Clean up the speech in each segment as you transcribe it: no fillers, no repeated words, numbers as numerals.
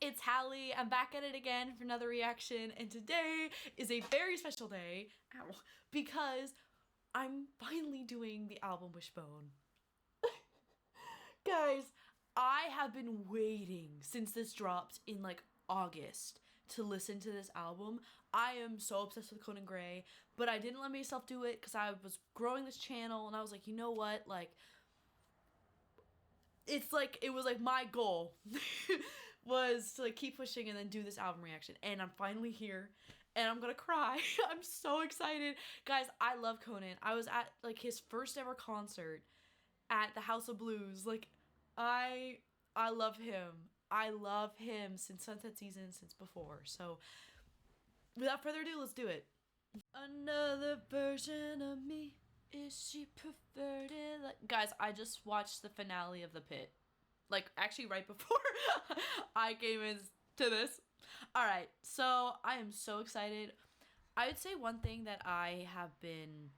it's Hallie. I'm back at it again for another reaction, and today is a very special day, because I'm finally doing the album Wishbone. Guys, I have been waiting since this dropped in like August to listen to this album. I am so obsessed with Conan Gray, but I didn't let myself do it because I was growing this channel and I was like, you know what, like, it's like, it was like my goal was to like keep pushing and then do this album reaction, and I'm finally here and I'm gonna cry. I'm so excited. Guys, I love Conan. I was at like his first ever concert at the House of Blues. Like, I love him. I love him since Sunset Season, since before. So without further ado, let's do it. Another version of me. Is she perverted? Like, guys, I just watched the finale of The Pit. Like, actually right before I came into this. Alright, so I am so excited. I would say one thing that I have been,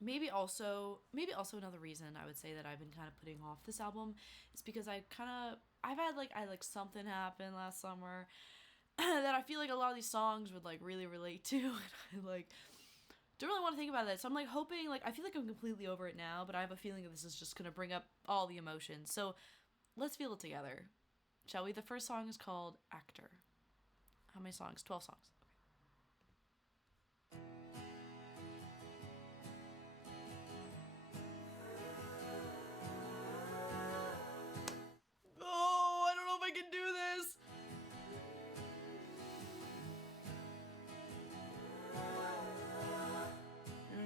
maybe also another reason I would say that I've been kind of putting off this album is because I've had something happen last summer that I feel like a lot of these songs would like really relate to, and I like don't really want to think about that. So I'm like hoping, like, I feel like I'm completely over it now, but I have a feeling that this is just gonna bring up all the emotions. So let's feel it together, shall we? The first song is called Actor. How many songs? 12 songs. Okay. Oh, I don't know if I can do this.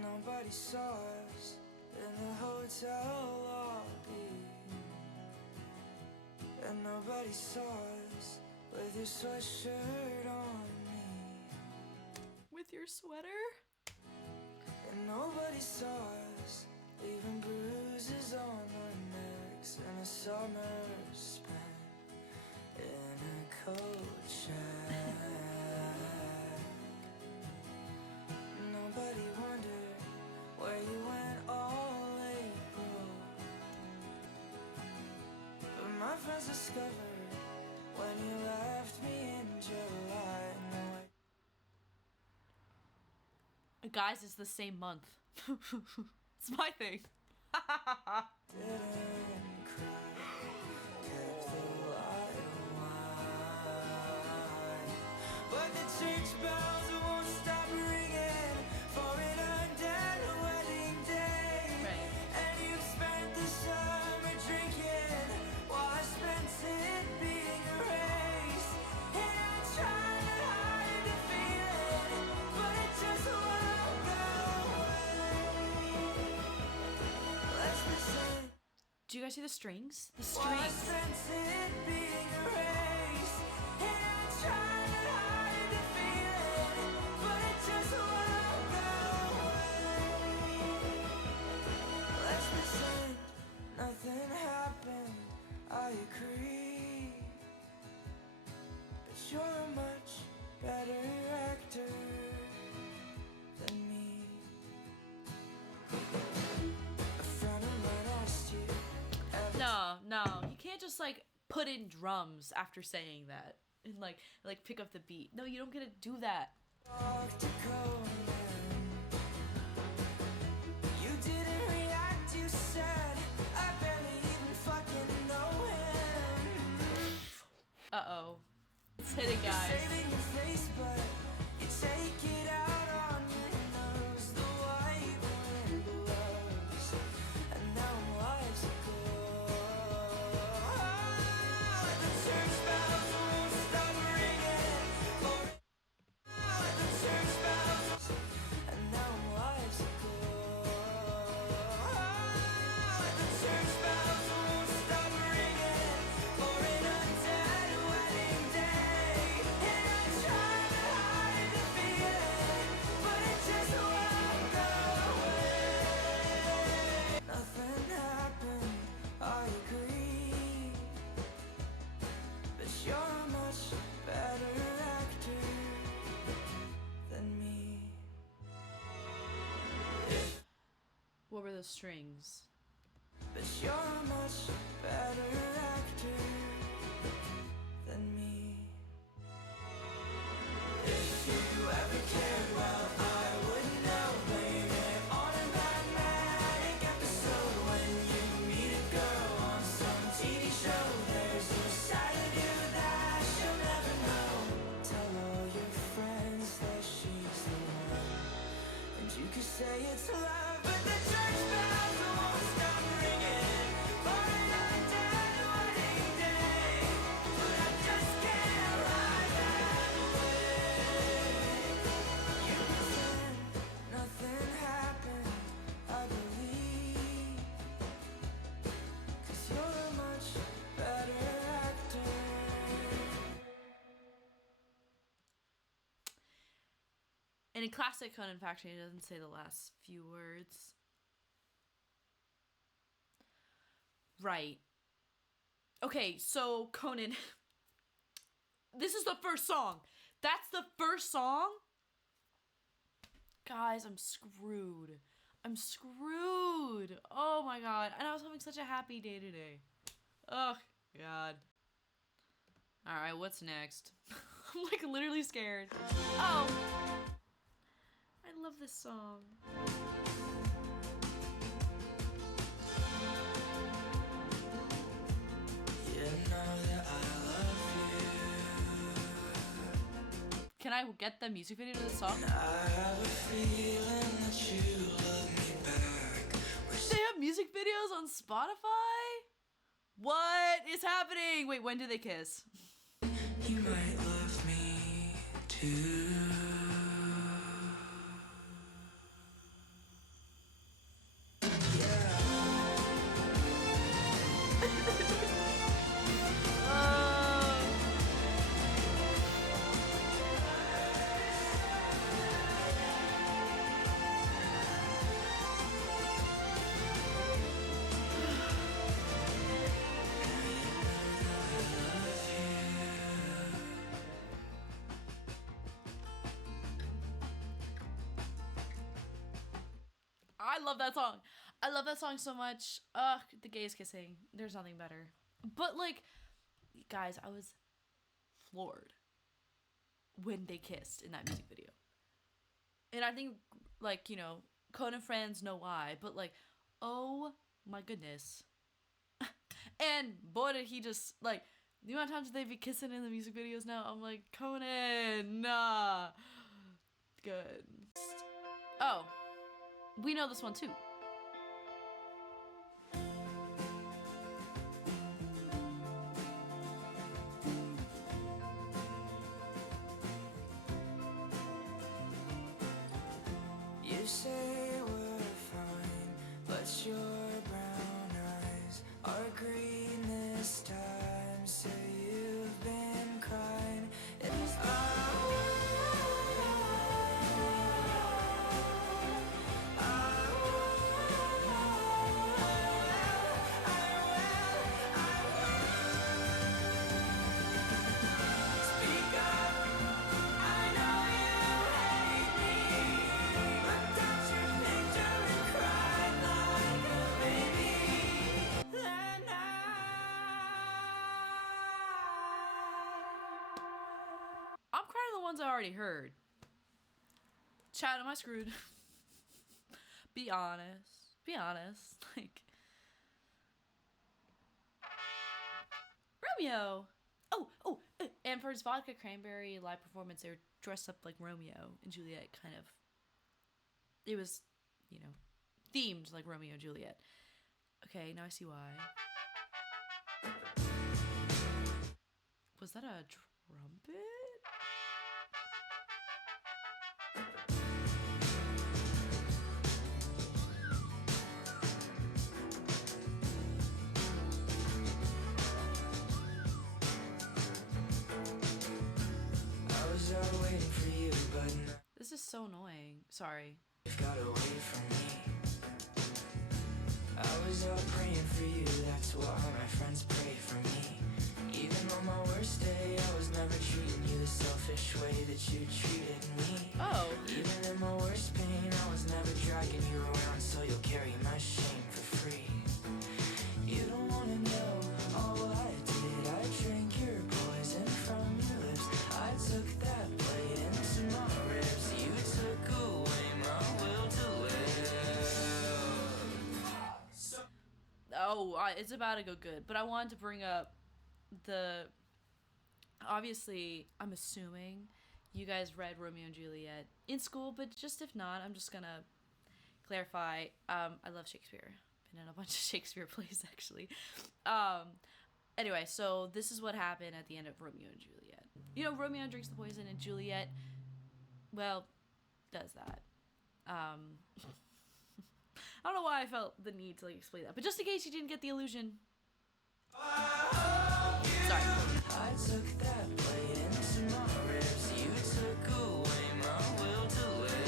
Nobody saw us in the hotel lobby, and nobody saw us with your sweatshirt on me. With your sweater? And nobody saw us leaving bruises on our necks in a summer spent in a coat shack. Nobody wondered where you went all April, but my friends discovered when you left me in July. Guys, it's the same month. It's my thing. Didn't cry, kept the light alive, but the church bells won't stop ringing for an undead wedding day. Right. And you've spent the summer drinking while I spent it being erased. And I tried hard to feel it, but it just won't go away. Let's pretend. Do you guys see the strings? The While I strings. spent it being erased, and I tried hard to feel it, but it just won't go away. Let's pretend nothing happened. I agree, but you're a much better actor than me. A friend of mine asked you. No, you can't just like put in drums after saying that and like pick up the beat. No, you don't get to do that. Talk to Connell. You didn't react, you said I barely even fucking know him. Uh-oh. It's hitting, You're guys. saving your face, but you take it out on your nose. The white wind blows, and now life's a the church bells won't stop ringing for the church bells, and now life's a the church bells won't stop ringing for an undead wedding day. And I tried hard to feel it, but it just won't go away. Nothing happened, I agree, but you're a much better actor than me. What were those strings? But you're a much better actor than And in classic Conan fashion, he doesn't say the last few words. Right. Okay, so Conan. This is the first song. That's the first song? Guys, I'm screwed. I'm screwed. Oh my god. And I was having such a happy day today. Oh god. Alright, what's next? I'm like literally scared. Oh. I love this song. You know that I love you. Can I get the music video to this song? I have a feeling that you love me back. They have music videos on Spotify? What is happening? Wait, when do they kiss? You might love me too. I love that song. I love that song so much. Ugh, the gays kissing. There's nothing better. But like, guys, I was floored when they kissed in that music video. And I think, like, you know, Conan fans know why, but like, oh my goodness. And boy, did he just, like, the amount of times they be kissing in the music videos now, I'm like, Conan, nah. Good. Oh. We know this one too. You say we're fine, but your brown eyes are green this time. Say you've been crying. It's I'm crying the ones I already heard. Chat, am I screwed? Be honest. Be honest. Like, Romeo. And for his vodka cranberry live performance, they were dressed up like Romeo and Juliet, kind of. It was, you know, themed like Romeo and Juliet. Okay, now I see why. Was that a trumpet? I was out waiting for you, but now This is so annoying. Sorry. you've got away from me. I was out praying for you, that's why my friends pray for me. Even on my worst day, I was never treating you the selfish way that you treated me. Oh. Even in my worst pain, I was never dragging you around, so you'll carry my shame for free. You don't wanna know all I did. I drank your poison from your lips. I took that blade into my ribs. You took away my will to live. Oh, it's about to go good. But I wanted to bring up the... Obviously, I'm assuming you guys read Romeo and Juliet in school, but just if not, I'm just gonna clarify. I love Shakespeare. Been in a bunch of Shakespeare plays, actually. Anyway, so this is what happened at the end of Romeo and Juliet. You know, Romeo drinks the poison and Juliet, well, does that. I don't know why I felt the need to like explain that, but just in case you didn't get the illusion. Sorry. I took that blade into my ribs. You took away my will to live.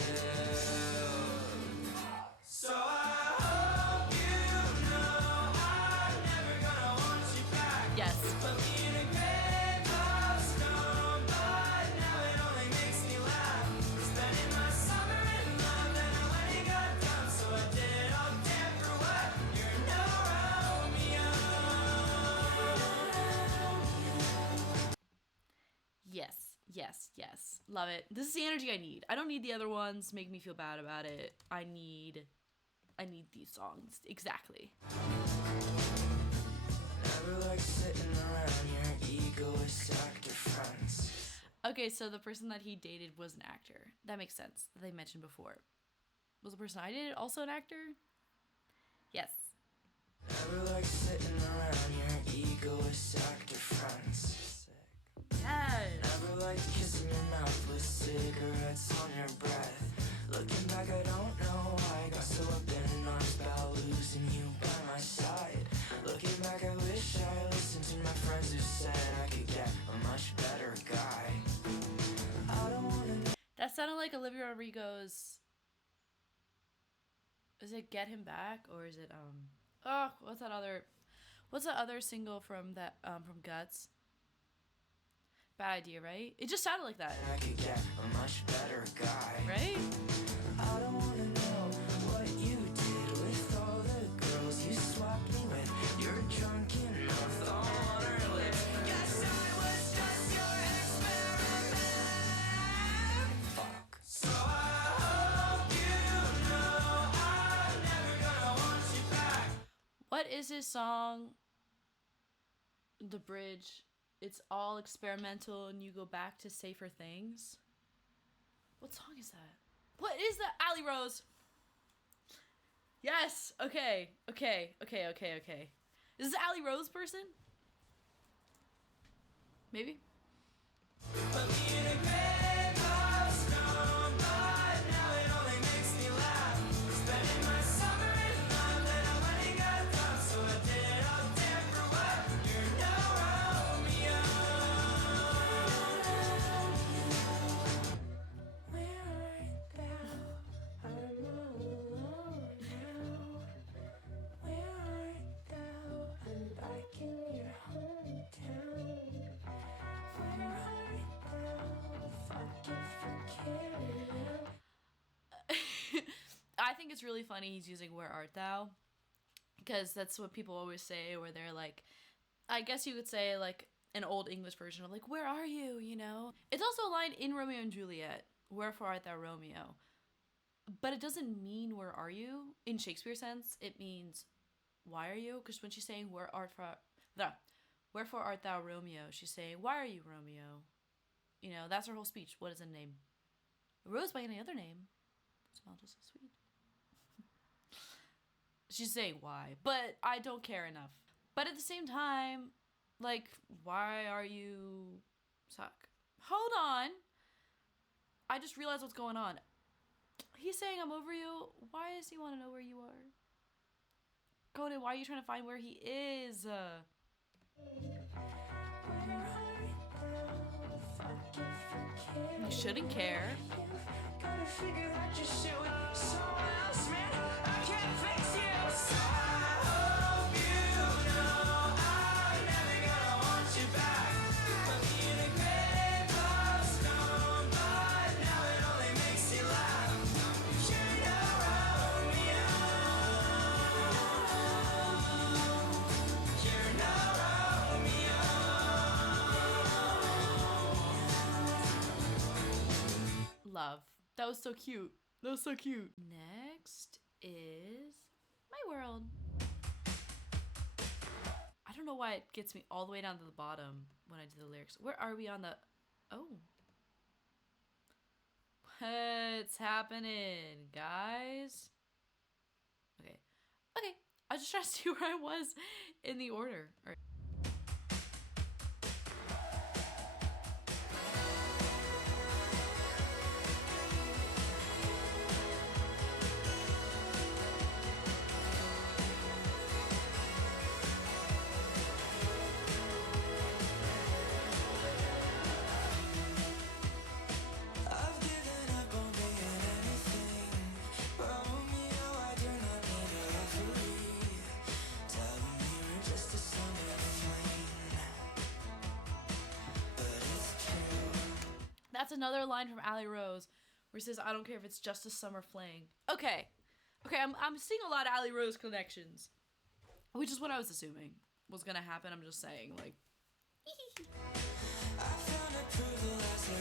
Yes, yes. Love it. This is the energy I need. I don't need the other ones. Make me feel bad about it. I need these songs. Exactly. Never like sitting around your egoist actor friends. Okay, so the person that he dated was an actor. That makes sense. That they mentioned before. Was the person I dated also an actor? Yes. Never like sitting around your egoist actor friends. Yes. Never liked kissing your mouth with cigarettes on your breath. Looking back, I don't know why I got so up in arms about losing you by my side. Looking back, I wish I listened to my friends who said I could get a much better guy. I don't wanna know. That sounded like Olivia Rodrigo's. Is it Get Him Back or is it oh, what's that other single from that from Guts? Bad Idea, right? It just sounded like that. I could get a much better guy. Right? I don't wanna know what you did with all the girls you swapped me with. Your drunken mouth all on her lips. Guess I was just your experiment. Fuck. So I hope you know I'm never gonna want you back. What is his song? The bridge. It's all experimental and you go back to safer things. What song is that? What is that? Alley Rose. Yes. Okay. Is this Alley Rose person? Maybe. Put me in a grave of stone, but now it only makes me laugh. Spending my summer in London, I'm running out of time, so I did all damn for what? You're no Romeo. Where art thou? I'm all alone now. Where art thou? I'm back in your hometown. Where art thou? Fucking forget it. I think it's really funny he's using Where Art Thou? Because that's what people always say, where they're like, I guess you could say like an old English version of like, where are you, you know? It's also a line in Romeo and Juliet, wherefore art thou Romeo? But it doesn't mean where are you in Shakespeare sense. It means why are you? Because when she's saying wherefore art thou Romeo, she's saying why are you Romeo? You know, that's her whole speech. What is a name? A rose by any other name. Smell just so sweet. She's saying why, but I don't care enough. But at the same time, like, why are you suck? Hold on. I just realized what's going on. He's saying I'm over you. Why does he want to know where you are? Conan, why are you trying to find where he is? You shouldn't care. Gotta figure out your shit with someone else, man. I can't fix you. So I hope you know I'm never gonna want you back. Put me in a grave of stone, but now it only makes you laugh. You're no Romeo. You're no Romeo. Love. That was so cute. That was so cute. Next is My World. I don't know why it gets me all the way down to the bottom when I do the lyrics. Where are we on the... Oh. What's happening, guys? Okay. Okay. I was just trying to see where I was in the order. All right. I've given up on being anything. Romeo, I do not need a referee. Telling me we're just a summer fling. But it's true. That's another line from Alley Rose where he says, I don't care if it's just a summer fling. Okay. Okay, I'm seeing a lot of Alley Rose connections. Which is what I was assuming was gonna happen. I'm just saying, like... I found approval as a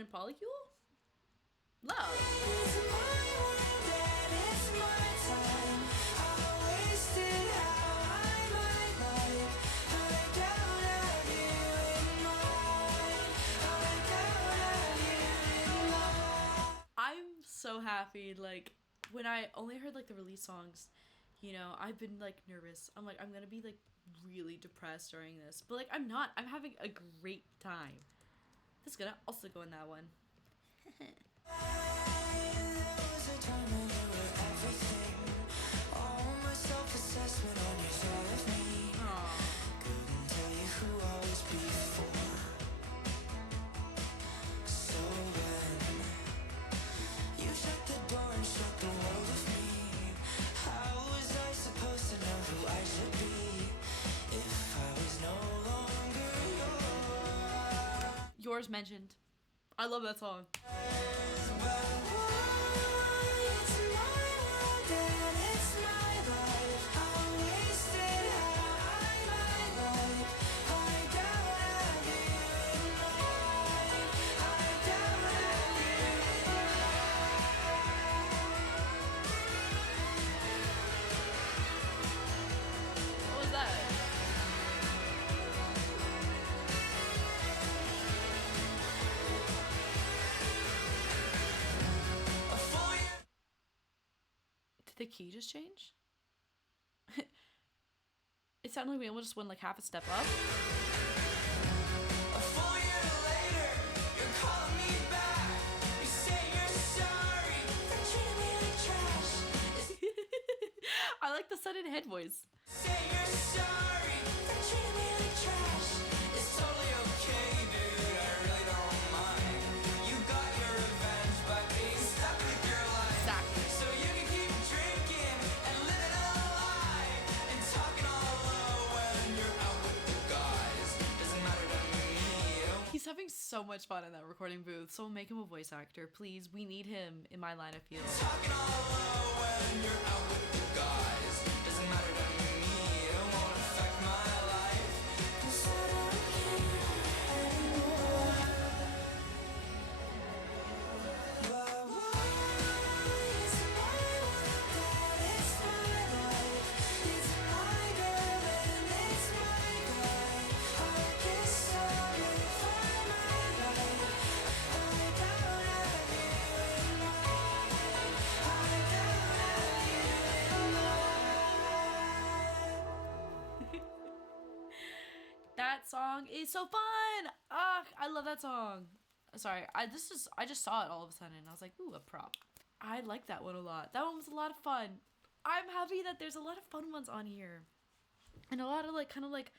Conan Polycule? Love. It's my world and it's my time. I'll waste it how I might like. I don't have you in mind. I don't have you in mind. I'm so happy. Like, when I only heard like the release songs, you know, I've been like nervous. I'm like, I'm gonna be like really depressed during this, but like I'm not. I'm having a great time. This is gonna also go in that one. There was a time when you were everything. All my self-assessment on your thought of me. Aww. Couldn't tell you who I was before. So when you shut the door and shut the world of me, how was I supposed to know who I should be if I was no longer yours? Yours mentioned. I love that song. But why? It's my world and it's my life. I'll waste it how I might like. I don't have you in mind. I don't have you in What was that? a full year. Did the key just change? It sounded like we almost just went like half a step up. A full year later, you're calling me back. You say you're sorry for treating me like trash. I like the sudden head voice. Say you're sorry for treating me like trash. It's totally okay, dude. I really don't mind. You got your revenge by being stuck with your life. Exactly. So you can keep drinking and living a lie and talking all low when you're out with the guys. Doesn't matter to me. He's having so much fun in that recording booth. So make him a voice actor, please. We need him in my line of field. Talking all low when you're out with the guys. Doesn't matter to me. It won't affect my life. 'Cause I don't care anymore. But why? It's my world and it's my life. It's my girl and it's my guy. I guess I'll find my life. I don't have you in mind. I don't have you in mind. That song is so fun. Ah, I love that song. Sorry, I just saw it all of a sudden and I was like, ooh, a prop. I like that one a lot. That one was a lot of fun. I'm happy that there's a lot of fun ones on here. And a lot of like kind of like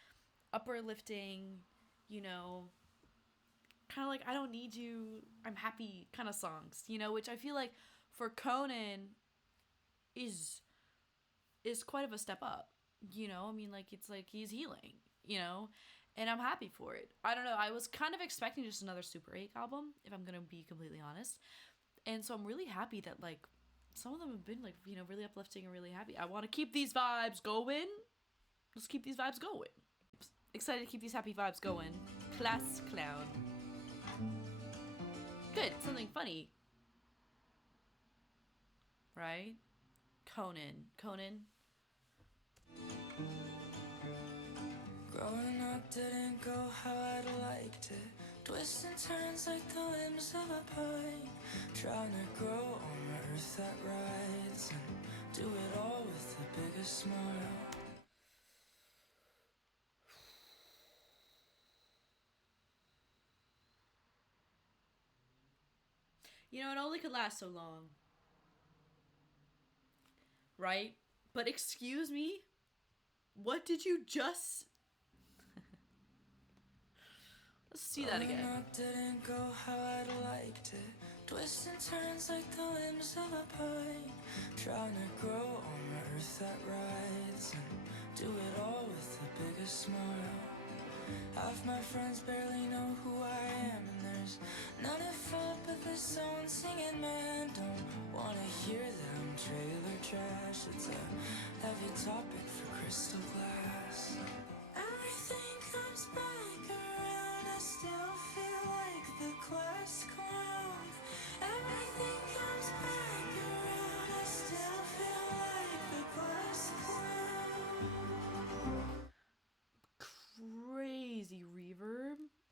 upper lifting, you know, kind of like I don't need you, I'm happy kind of songs, you know, which I feel like for Conan is quite of a step up, you know. I mean, like it's like he's healing, you know, and I'm happy for it. I don't know, I was kind of expecting just another Super 8 album, if I'm gonna be completely honest, and so I'm really happy that like some of them have been like, you know, really uplifting and really happy. I want to keep these vibes going. Let's keep these vibes going. Excited to keep these happy vibes going. Class clown. Good, something funny. Right? Conan. Growing up didn't go how I'd liked it. Twists and turns like the limbs of a pine. Trying to grow on earth that rides and do it all with the biggest smile. You know, it only could last so long. Right? But excuse me? What did you just... Let's see that again. Growing up didn't go how I'd liked it. Twists and turns like the limbs of a pine. Trying to grow on earth that rides and do it all with the biggest smile. Half my friends barely know who I am, and there's none at fault but this own singing man. Don't wanna hear them trailer trash. It's a heavy topic for crystal glass. Everything comes back around. I still feel like the class clown.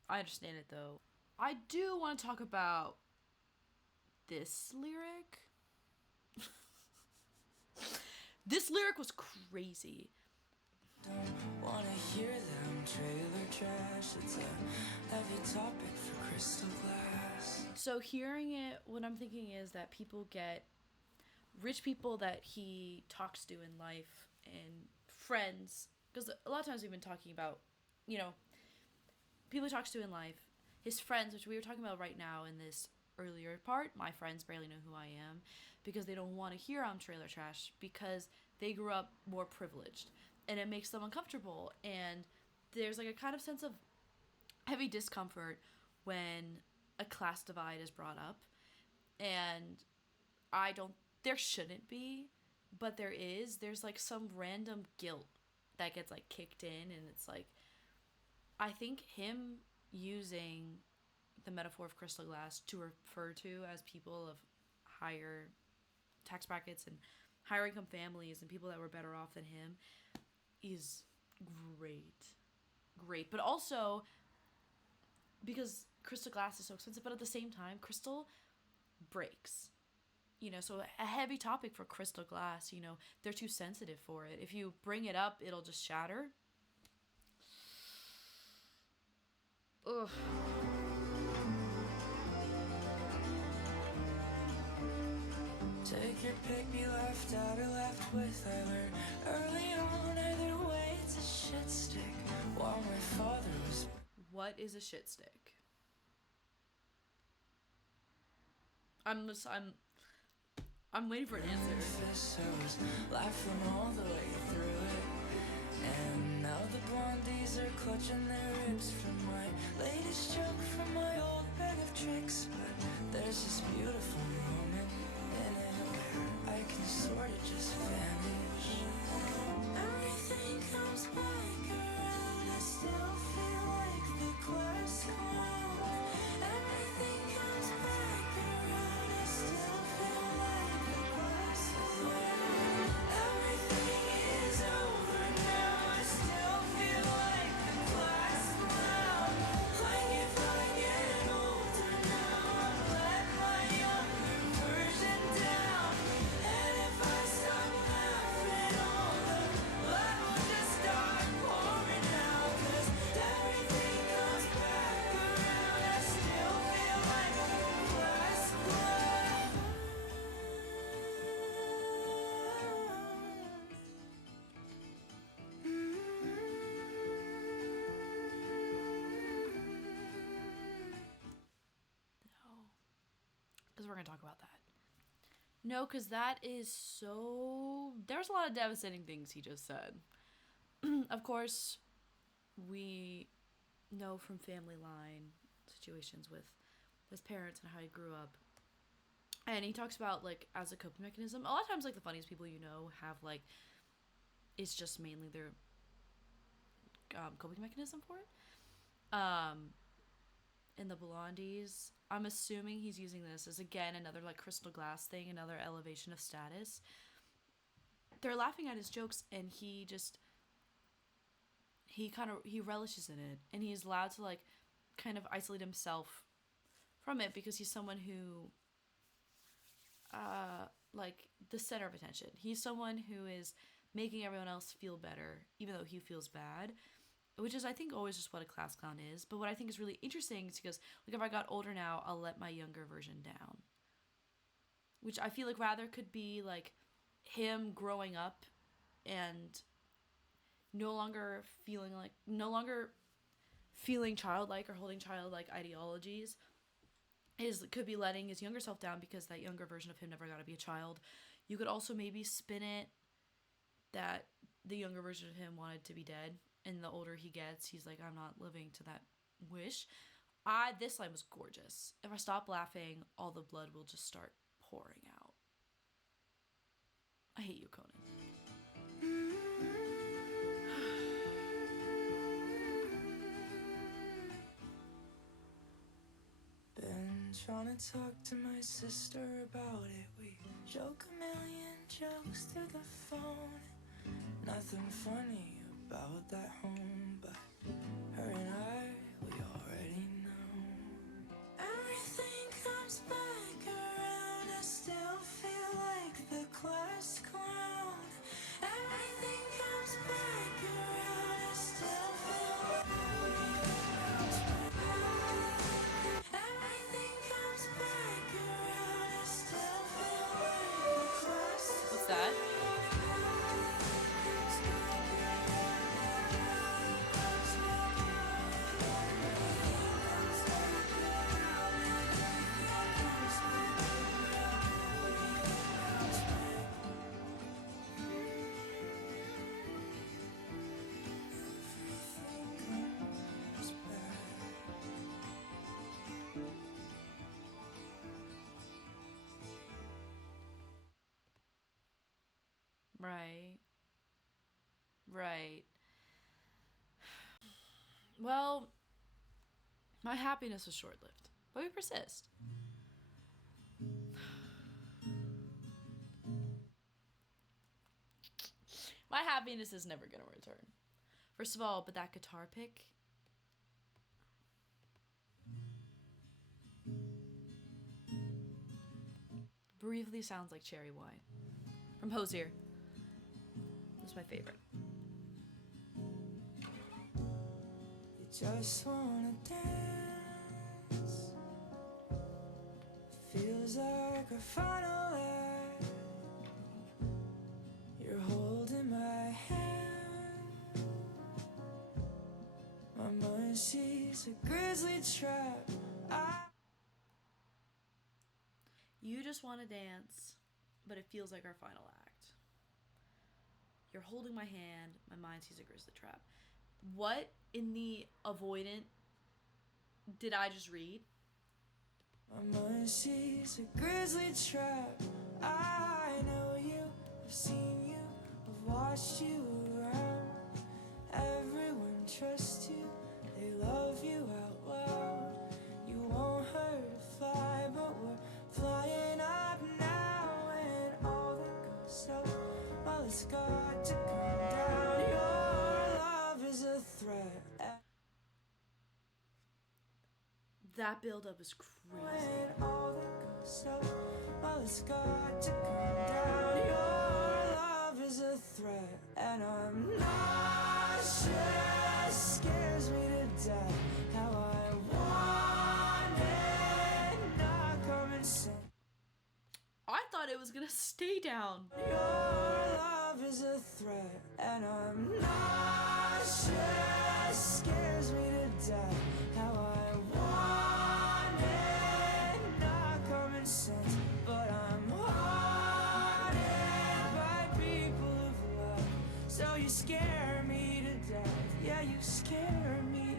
I understand it though. I do want to talk about this lyric. This lyric was crazy. Don't wanna hear them trailer trash. It's a heavy topic for crystal glass. So hearing it, what I'm thinking is that rich people that he talks to in life and friends, because a lot of times we've been talking about, you know, people he talks to in life, his friends, which we were talking about right now in this earlier part. My friends barely know who I am because they don't want to hear I'm trailer trash because they grew up more privileged and it makes them uncomfortable, and there's like a kind of sense of heavy discomfort when a class divide is brought up, and there shouldn't be, but there's like some random guilt that gets like kicked in, and it's like, I think him using the metaphor of crystal glass to refer to as people of higher tax brackets and higher income families and people that were better off than him is great. But also because crystal glass is so expensive, but at the same time crystal breaks, you know, so a heavy topic for crystal glass, you know, they're too sensitive for it. If you bring it up, it'll just shatter. Ugh. Take your pick, be left out or left with. I learned early on either way it's a shit stick. While my father was. What is a shit stick? I'm waiting for an answer. I was laughing all the way through it. And now the blondies are clutching their ribs from my latest joke from my old bag of tricks. But there's this beautiful moment in it where I can sort of just vanish. Everything comes back around. I still feel like the glass around. Everything comes back around. I still feel like the glass around. Everything is over now. I still feel like the glass around. Like if I get older now, I'll let my younger version down. And if I stop laughing, all the blood will just start pouring out. 'Cause everything comes back around. I still feel like the glass around. Because we're going to talk about that. No, because that is so... There's a lot of devastating things he just said. Of course, we know from family line situations with his parents and how he grew up. And he talks about, like, as a coping mechanism. A lot of times, like, the funniest people you know have, like... It's just mainly their coping mechanism for it. In the Blondies, I'm assuming he's using this as, again, another, like, crystal glass thing, another elevation of status. They're laughing at his jokes, and he relishes in it, and he's allowed to, like, kind of isolate himself from it because he's someone who, like, the center of attention. He's someone who is making everyone else feel better, even though he feels bad. Which is, I think, always just what a class clown is. But what I think is really interesting is he goes, like, if I got older now, I'll let my younger version down. Which I feel like rather could be, like, him growing up and no longer feeling childlike or holding childlike ideologies. Could be letting his younger self down because that younger version of him never got to be a child. You could also maybe spin it that the younger version of him wanted to be dead. And the older he gets, he's like, I'm not living to that wish. This line was gorgeous. If I stop laughing, all the blood will just start pouring out. I hate you, Conan. Been trying to talk to my sister about it. We joke a million jokes through the phone. Nothing funny about that home, but her and I, we already Right. Right. Well, my happiness was short lived, but we persist. My happiness is never going to return. First of all, but that guitar pick. Briefly sounds like cherry wine. From Hosier. That's my favorite. You just wanna dance. Feels like a final act. You're holding my hand. My mind sees a grisly trap. You just want to dance, but it feels like our final act. You're holding my hand, my mind sees a grizzly trap. What in the avoidant did I just read? My mind sees a grisly trap. I know you, I've seen you, I've watched you around. Everyone trusts you, they love you out loud. You won't hurt a fly, but we're flying up now, and all that goes up, well, it's got to come down. Your love is a threat. That buildup is crazy. When all that goes up, well, it's got to come down. Your love is a threat, and I'm nauseous. Scares me to death. How I want it, not common sense. I thought it was gonna stay down. Your love is a threat, and I'm nauseous. Scares me to death. How I want it, not common sense, but I'm haunted by people of love. So you scare me to death. Yeah, you scare me.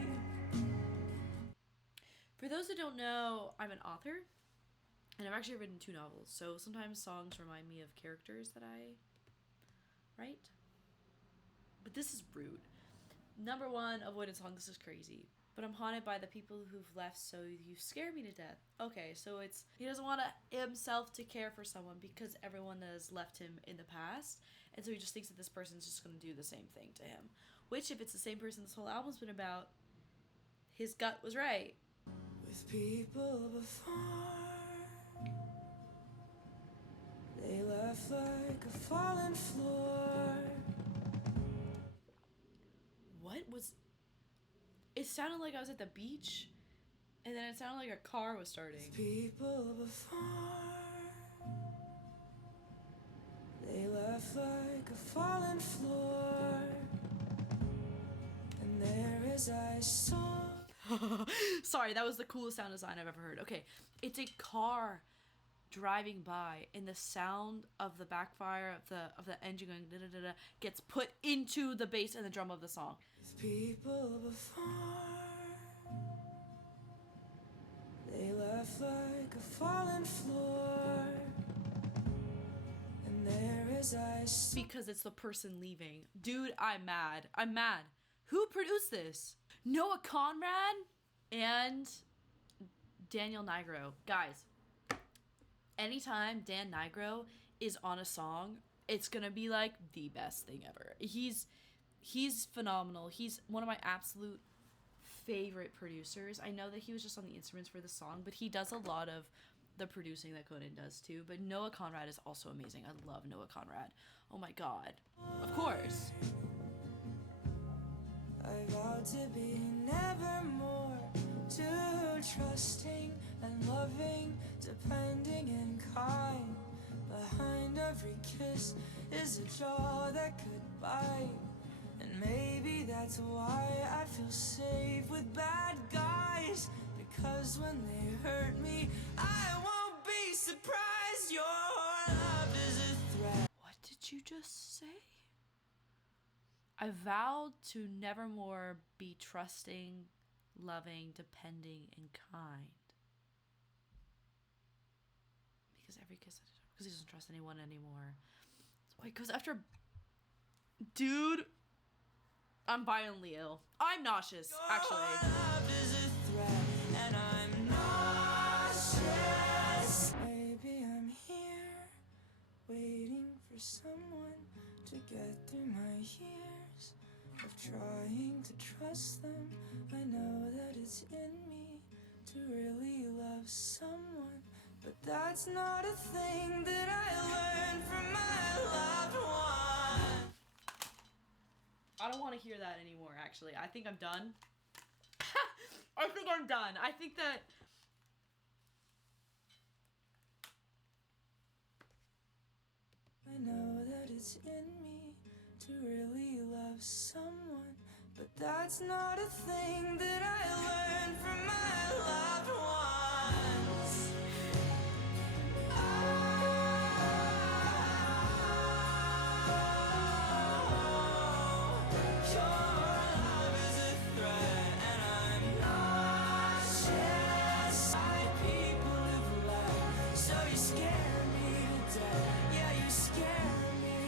For those who don't know, I'm an author, and I've actually written 2 novels, so sometimes songs remind me of characters that I write. But this is rude. Number 1, avoidance song, this is crazy. But I'm haunted by the people who've left, so you scare me to death. Okay, so it's, he doesn't want himself to care for someone because everyone has left him in the past, and so he just thinks that this person's just going to do the same thing to him. Which, if it's the same person this whole album's been about, his gut was right. With people before, they left like a fallen floor. What was... It sounded like I was at the beach, and then it sounded like a car was starting. People before, they left like a fallen floor. And there is I saw. Sorry, that was the coolest sound design I've ever heard. Okay, it's a car driving by, and the sound of the backfire of the engine going da da da da gets put into the bass and the drum of the song. People before, they left like a fallen floor. And there is I saw. Because it's the person leaving. Dude, I'm mad. I'm mad. Who produced this? Noah Conrad and Daniel Nigro. Guys, anytime Dan Nigro is on a song, it's gonna be like the best thing ever. He's phenomenal. He's one of my absolute favorite producers. I know that he was just on the instruments for the song, but he does a lot of the producing that Conan does too. But Noah Conrad is also amazing. I love Noah Conrad. Oh my god. Of course. I vowed to be never more too trusting and loving, depending and kind. Behind every kiss is a jaw that could bite. And maybe that's why I feel safe with bad guys. Because when they hurt me, I won't be surprised. Your love is a threat. What did you just say? I vowed to nevermore be trusting, loving, depending, and kind. Because every kiss, because he doesn't trust anyone anymore. That's why he goes after Dude, I'm violently ill. I'm nauseous, actually. Love is a threat, and I'm nauseous. Maybe I'm here, waiting for someone to get through my years of trying to trust them. I know that it's in me to really love someone, but that's not a thing that I learned from my loved one. I don't want to hear that anymore, actually. I think I'm done. I think I'm done. I think that... I know that it's in me to really love someone, but that's not a thing that I learned from my loved ones. Your love is a threat, and I'm nauseous. People live life, so you scare me to death. Yeah, you scare me.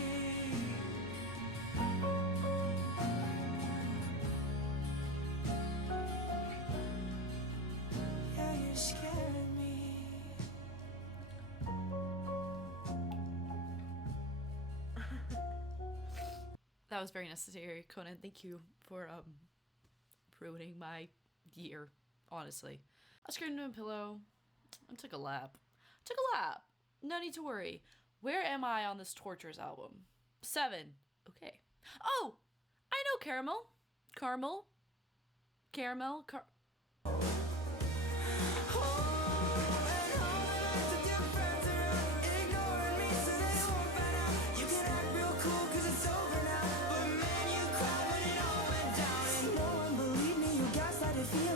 Yeah, you scare me. That was very necessary, Conan. Thank you for ruining my year, honestly. I screwed into a pillow. I took a lap. No need to worry. Where am I on this Tortures album? 7. Okay. Oh! I know Caramel. Carmel.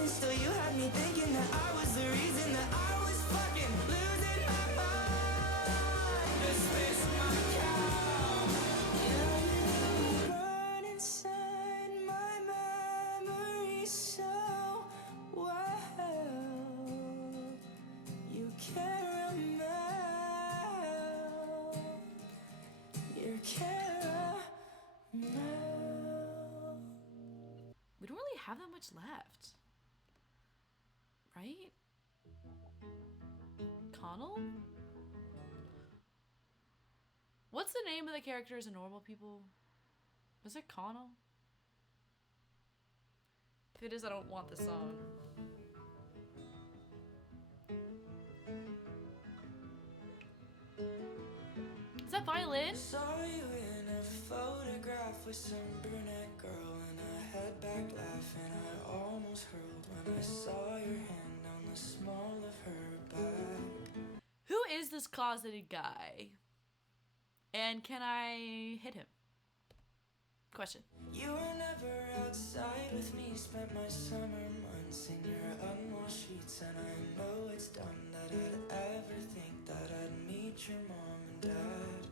Still you had me thinking that I was the reason that I was fucking losing my mind. The space of my cow. You burn inside my memory so well. You caramel. You're caramel. We don't really have that much left. Right? Connell? What's the name of the characters in Normal People? Was it Connell? If it is, I don't want the song. Is that violin? Saw you in a photograph with some brunette girl, and I had back laughing. I almost hurled when I saw your hand on the small of her back. Who is this closeted guy? And can I hit him? Question. You were never outside with me, spent my summer months in your unwashed sheets, and I know it's dumb that I'd ever think that I'd meet your mom and dad.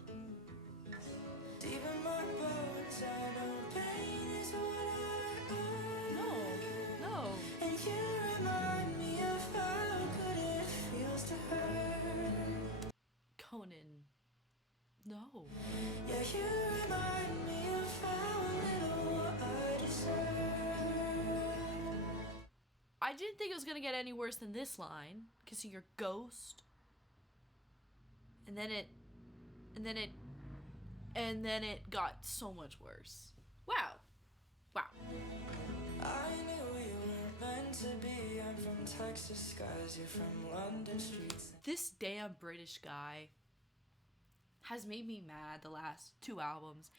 Deep in my bones, I know pain is what I No. and you remind me of how good it feels to hurt. Conan. No. Yeah, you remind me of how little I deserve. I didn't think it was gonna get any worse than this line. Kissing your ghost. And then it got so much worse. Wow. I knew we were meant to be. I'm from Texas skies, you're from London streets. This damn British guy has made me mad the last 2 albums.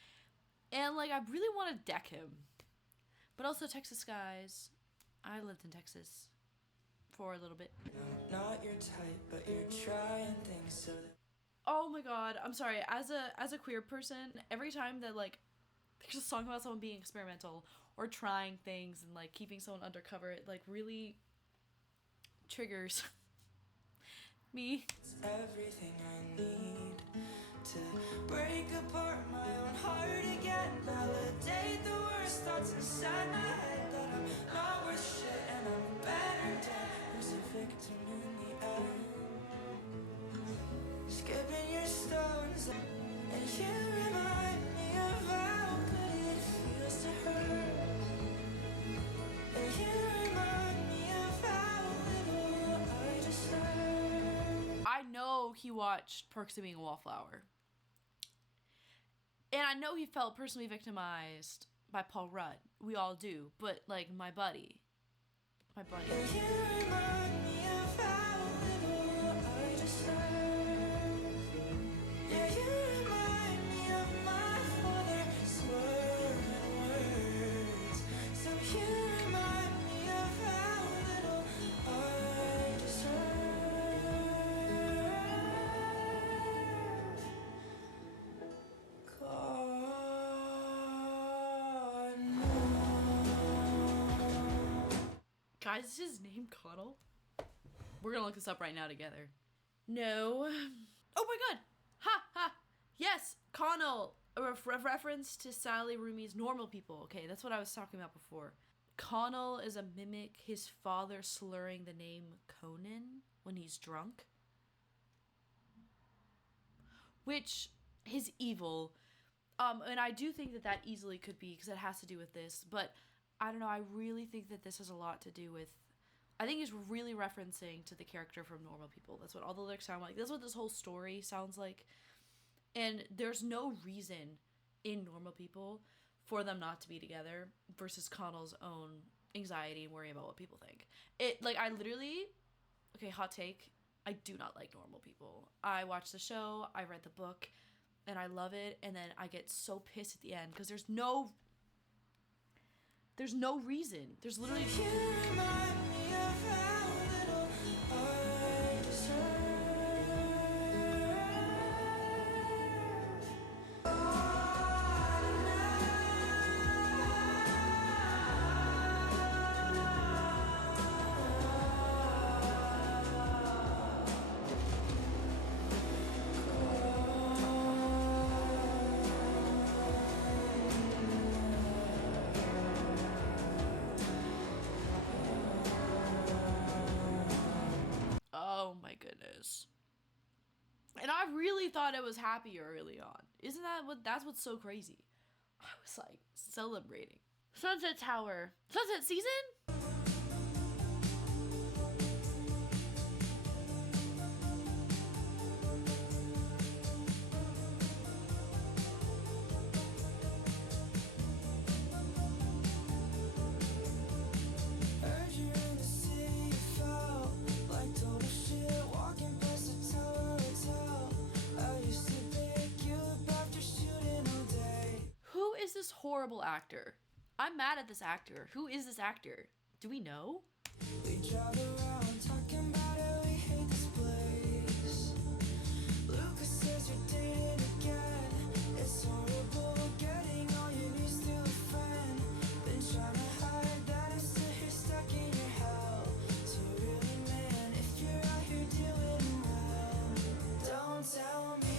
And like I really want to deck him. But also Texas skies. I lived in Texas for a little bit. No, not your type, but you're trying things so that Oh my god, I'm sorry. As a queer person, every time that like there's a song about someone being experimental or trying things and like keeping someone undercover, it like really triggers me. it's everything I need to break apart my own heart again. Validate the worst thoughts inside my head that I'm not worth shit and I'm better dead. Who's a victim in the end? Skipping your stones, and you remind me of how good hurt. And you remind me of how little I deserve. I know he watched Perks of Being a Wallflower. And I know he felt personally victimized by Paul Rudd. We all do. But, like, my buddy. And you remind me of how little I deserve. Yeah, you remind me of my father's words. So you remind me of how little I deserve. Guys, is his name Connell? We're gonna look this up right now together. No. Oh my god! Ha ha! Yes, Connell. A reference to Sally Rooney's Normal People. Okay, that's what I was talking about before. Connell is a mimic, his father slurring the name Conan when he's drunk. Which is evil. And I do think that that easily could be, because it has to do with this, but I don't know, I really think that this has a lot to do with, I think he's really referencing to the character from Normal People. That's what all the lyrics sound like. That's what this whole story sounds like. And there's no reason in Normal People for them not to be together versus Connell's own anxiety and worry about what people think. It, like, I literally, okay, hot take, I do not like Normal People. I watched the show, I read the book, and I love it, and then I get so pissed at the end because there's no reason. There's literally... You remind me of how little I Oh my goodness. And I really thought it was happier early on. Isn't that's what's so crazy? I was like celebrating. Sunset Tower. Sunset season? heard you in the city, felt like total shit walking past the Tower Hotel. I used to pick you up after shooting all day. Who is this horrible actor? I'm mad at this actor. Who is this actor? Do we know? We drive around talking about how we hate this place. Lucas says you're dating again. It's horrible getting all your news through a friend. Been trying to hide that I'm still here stuck in your hell. So really, man, if you're out here doing well, don't tell me.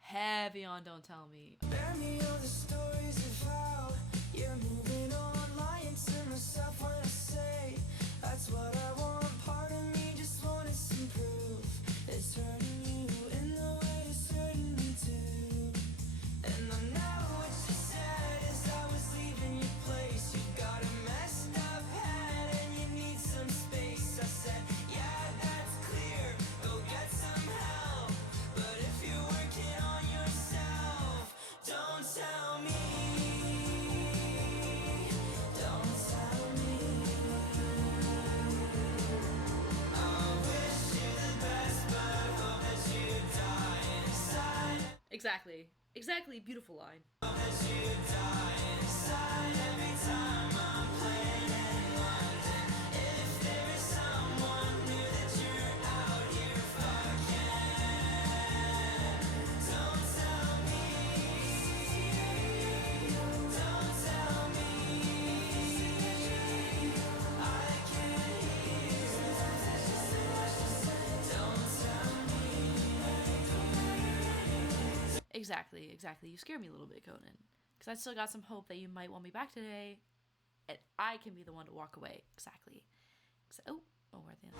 Heavy on Don't Tell Me. Bear me all the stories of how you're moving on, lying to myself when I say that's what I want. Part of me just wanted some proof. It's hurting you in the way it's hurting me too. And I know what you said as I was leaving your place. You got a messed up head and you need some space. I said, yeah, that's clear. Go get some help. But if you're working on yourself, don't tell me. Don't tell me. I wish you the best, but hope that you die inside. Exactly. Exactly. Beautiful line. Hope that you die inside every time I'm playing in London. If there is someone new that you're out here fucking, don't tell me. Don't tell me. I can't hear. Don't tell me. Exactly. Exactly. You scare me a little bit, Conan. Because I still got some hope that you might want me back today. And I can be the one to walk away. Exactly. Oh, we're at the end.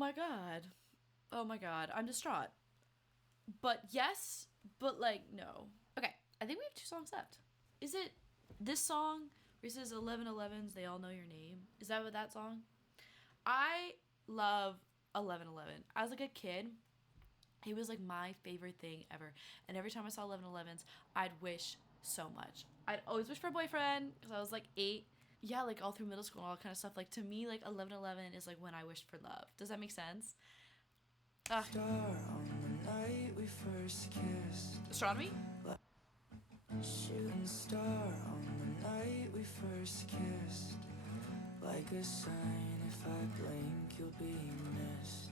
my god. Oh my god. I'm distraught. But yes, but like no. Okay, I think we have 2 songs left. Is it this song where it says 1111s, they all know your name? Is that what that song? I love 1111. As like a kid, it was like my favorite thing ever. And every time I saw 1111s, I'd wish so much. I'd always wish for a boyfriend because I was like 8. Yeah, like all through middle school and all that kind of stuff. Like to me, like 1111 is like when I wished for love. Does that make sense? Star on the night we first kissed. Astronomy? Shooting star on the night we first kissed. Like a sign, if I blink, you'll be missed.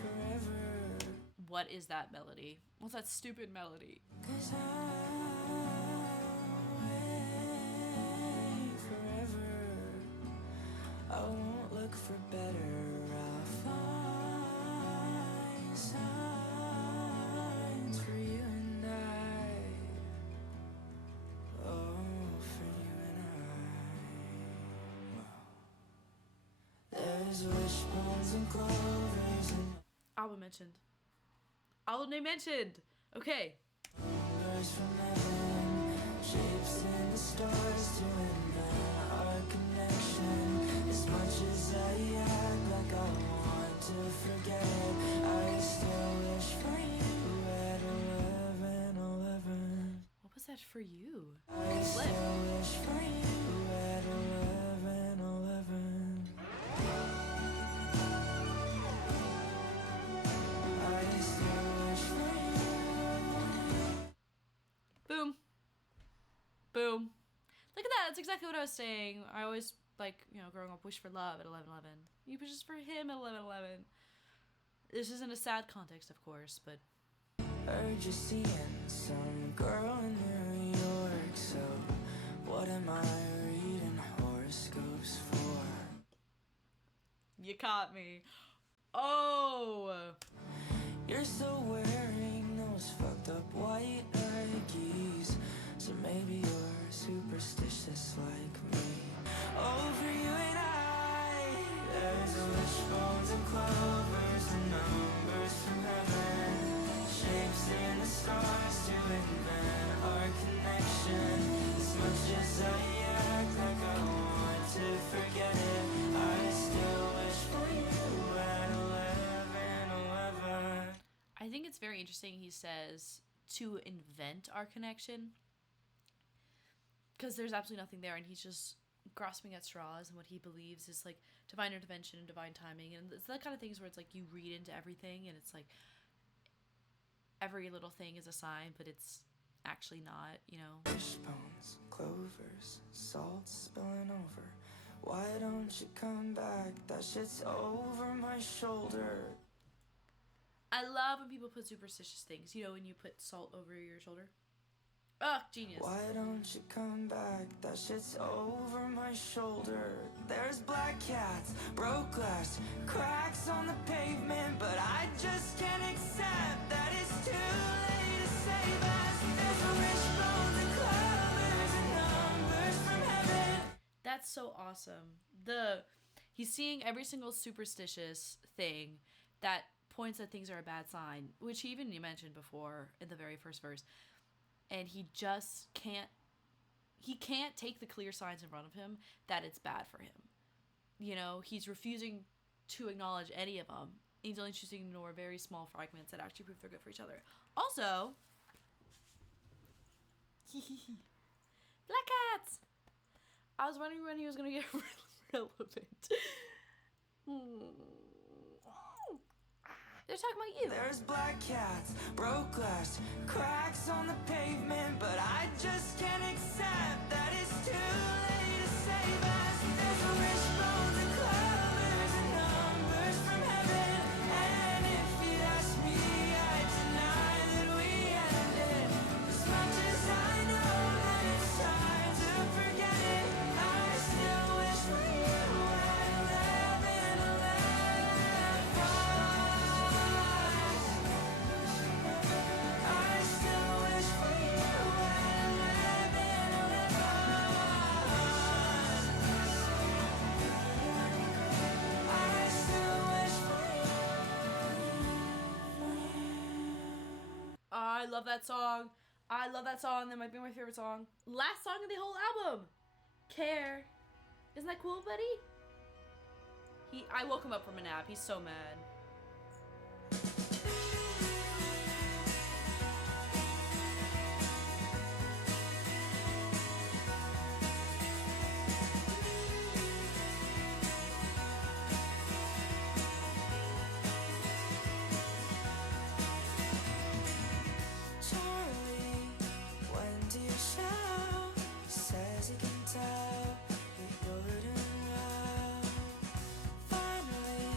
Forever. What is that melody? What's that stupid melody? 'Cause forever. I won't look for better. I'll find signs for you and I. Oh, for you and I. There's wishbones and clovers and album mentioned. Album name mentioned. Okay. Numbers from heaven, shapes in the stars to invent our connection. As much as I act like I want to forget it, I still wish for you at 11:11. What was that for you? I still wish for you at 11:11. I still wish for you. Boom. Boom. Look at that. That's exactly what I was saying. I always, like, you know, growing up, wish for love at 11:11. You wishes for him at 11:11. This isn't a sad context, of course, but heard you seeing some girl in New York, so what am I reading horoscopes for? You caught me. Oh! You're still wearing those fucked up white Nikes, so maybe you're superstitious like me. Over you and I, there's wishbones and clovers and numbers from heaven, shapes in the stars to invent our connection. As much as I act like I want to forget it, I still wish for you at 11:11. I think it's very interesting he says to invent our connection, because there's absolutely nothing there and he's just grasping at straws, and what he believes is like divine intervention and divine timing, and it's that kind of things where it's like you read into everything and it's like every little thing is a sign, but it's actually not, you know. Wishbones, clovers, salt spilling over. Why don't you come back? That shit's over my shoulder. I love when people put superstitious things, you know, when you put salt over your shoulder. Ugh, genius. Why don't you come back? That shit's over my shoulder. There's black cats, broke glass, cracks on the pavement, but I just can't accept that it's too late to save us. There's wishbones and clovers and numbers from heaven. That's so awesome. He's seeing every single superstitious thing that points that things are a bad sign, which he even mentioned before in the very first verse. And he just can't take the clear signs in front of him that it's bad for him. You know, he's refusing to acknowledge any of them. He's only choosing to ignore very small fragments that actually prove they're good for each other. Also, black cats! I was wondering when he was going to get relevant. They're talking about you. There's black cats, broke glass, cracks on the pavement, but I just can't accept that it's too late to save us. There's wishbones and clovers and numbers from heaven, and if you'd ask me, I'd deny that we ended. As much as I know that it's time to forget it, I still wish for you at 11:11. love that song. I love that song. That might be my favorite song. Last song of the whole album. Care. Isn't that cool, buddy? I woke him up from a nap. He's so mad. Charlie, when do you show? He says he can tell that you're in love. Finally,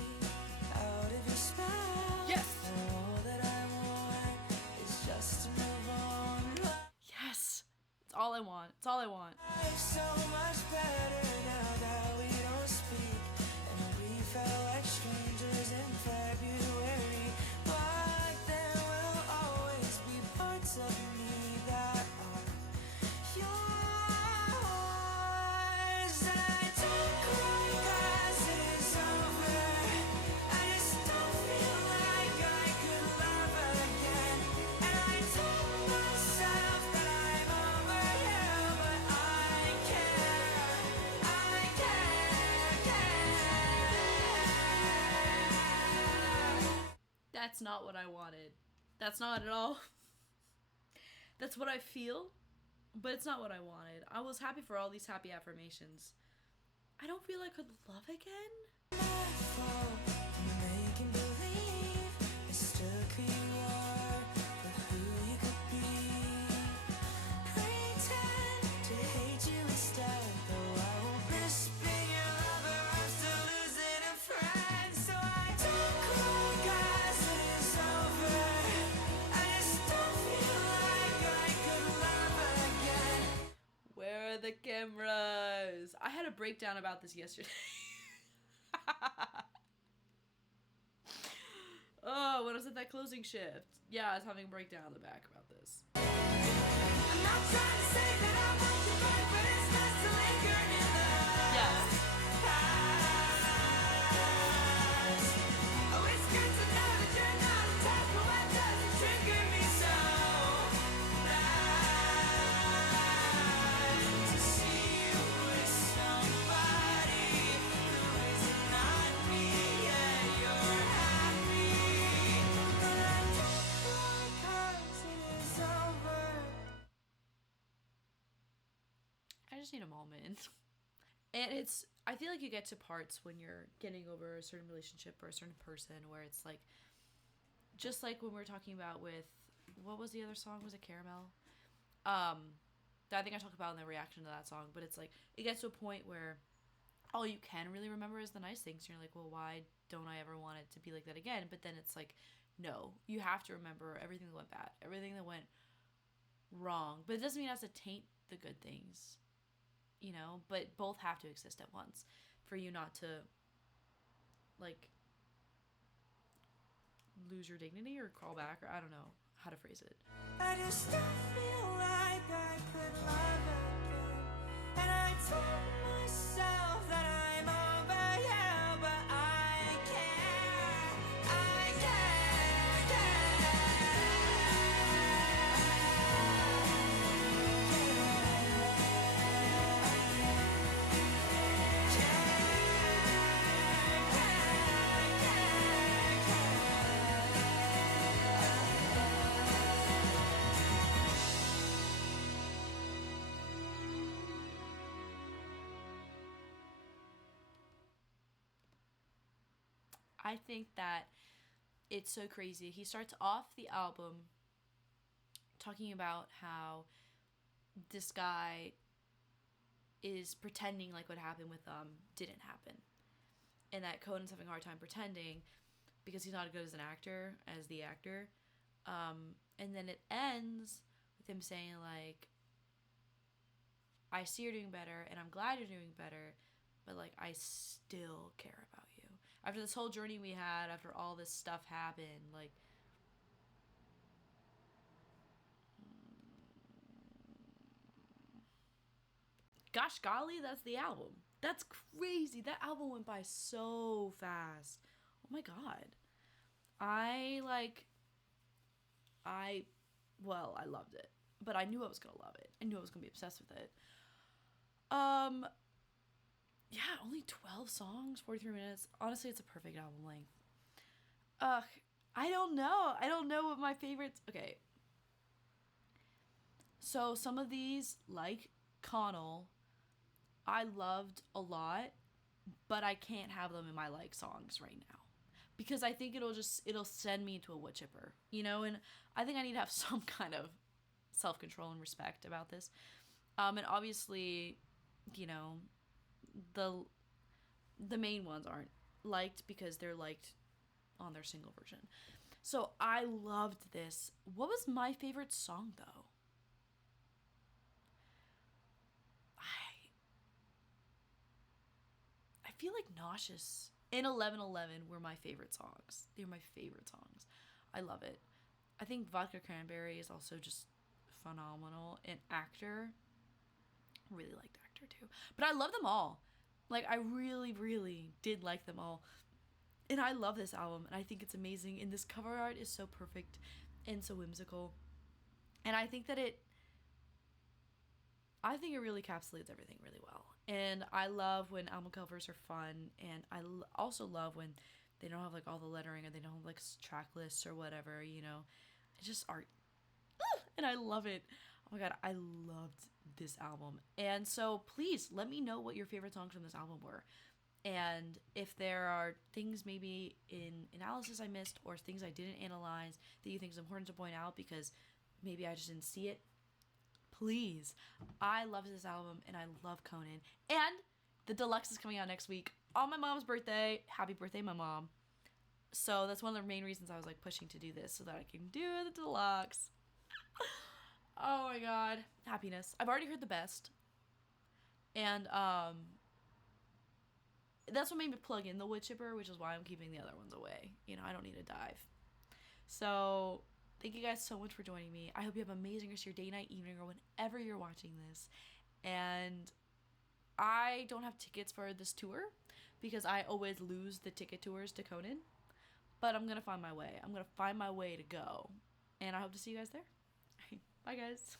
out of your spell. Yes. And all that I want is just to move on. Yes. It's all I want. It's all I want. Life's so much better now that we don't speak. And we felt like strangers in February. But there will always be parts of me that are yours. And I don't cry 'cause it is over. I just don't feel like I could love again. And I told myself that I'm over here, but I care. That's not what I wanted. That's not at all. That's what I feel, but it's not what I wanted. I was happy for all these happy affirmations. I don't feel I could love again. Making believe mistook who you are for who you could be. Pretend to hate you instead, though I won't miss being your lover. I'm still losing a friend, so I don't cry 'cause it is over. I just don't feel like I could love again. Where are the cameras? I had a breakdown about this yesterday. Oh, when I was at that closing shift. Yeah, I was having a breakdown in the back about this. I'm not trying to say that I want you back, but it's best to linger in the Yes. past. Oh, it's good to know that you're not attached, but what does it trigger me so bad? To see you with somebody who is not me, and you're happy. But I don't cry 'cause it is over. I just need a moment. And I feel like you get to parts when you're getting over a certain relationship or a certain person where it's like, just like when we were talking about with, what was the other song? Was it Caramel? That I think I talked about in the reaction to that song, but it's like, it gets to a point where all you can really remember is the nice things. And you're like, well, why don't I ever want it to be like that again? But then it's like, no, you have to remember everything that went bad, everything that went wrong. But it doesn't mean it has to taint the good things, you know? But both have to exist at once for you not to, like, lose your dignity or crawl back, or I don't know how to phrase it. I just don't feel like I could love again. And I told myself that I'm over here, but I can't. I I think that it's so crazy. He starts off the album talking about how this guy is pretending like what happened with them didn't happen. And that Conan's having a hard time pretending because he's not as good as an actor as the actor. And then it ends with him saying, like, I see you're doing better and I'm glad you're doing better, but, like, I still care about you. After this whole journey we had, after all this stuff happened, like, gosh golly, that's the album. That's crazy. That album went by so fast. Oh my god. I well, I loved it, but I knew I was gonna love it. I knew I was gonna be obsessed with it. Um, yeah, only 12 songs, 43 minutes. Honestly, it's a perfect album length. Ugh, I don't know. I don't know what my favorites. Okay, so some of these, like Connell, I loved a lot, but I can't have them in my like songs right now because I think it'll send me to a wood chipper, you know, and I think I need to have some kind of self control and respect about this. And obviously, you know, the the main ones aren't liked because they're liked on their single version. So I loved this. What was my favorite song though? I I feel like Nauseous and 1111 were my favorite songs. They were my favorite songs. I love it. I think Vodka Cranberry is also just phenomenal. And Actor, really liked Actor too. But I love them all. Like, I really, really did like them all. And I love this album, and I think it's amazing. And this cover art is so perfect and so whimsical. And I think it really encapsulates everything really well. And I love when album covers are fun, and also love when they don't have like all the lettering or they don't have like track lists or whatever, you know. It's just art. And I love it. Oh my god, I loved this album. And so please let me know what your favorite songs from this album were. And if there are things maybe in analysis I missed or things I didn't analyze that you think is important to point out because maybe I just didn't see it, please. I love this album and I love Conan. And the deluxe is coming out next week on my mom's birthday. Happy birthday, my mom. So that's one of the main reasons I was like pushing to do this so that I can do the deluxe. Oh my god. Happiness. I've already heard the best. And that's what made me plug in the wood chipper, which is why I'm keeping the other ones away. You know, I don't need to dive. So thank you guys so much for joining me. I hope you have an amazing rest of your day, night, evening, or whenever you're watching this. And I don't have tickets for this tour because I always lose the ticket tours to Conan. But I'm going to find my way. I'm going to find my way to go. And I hope to see you guys there. Bye, guys.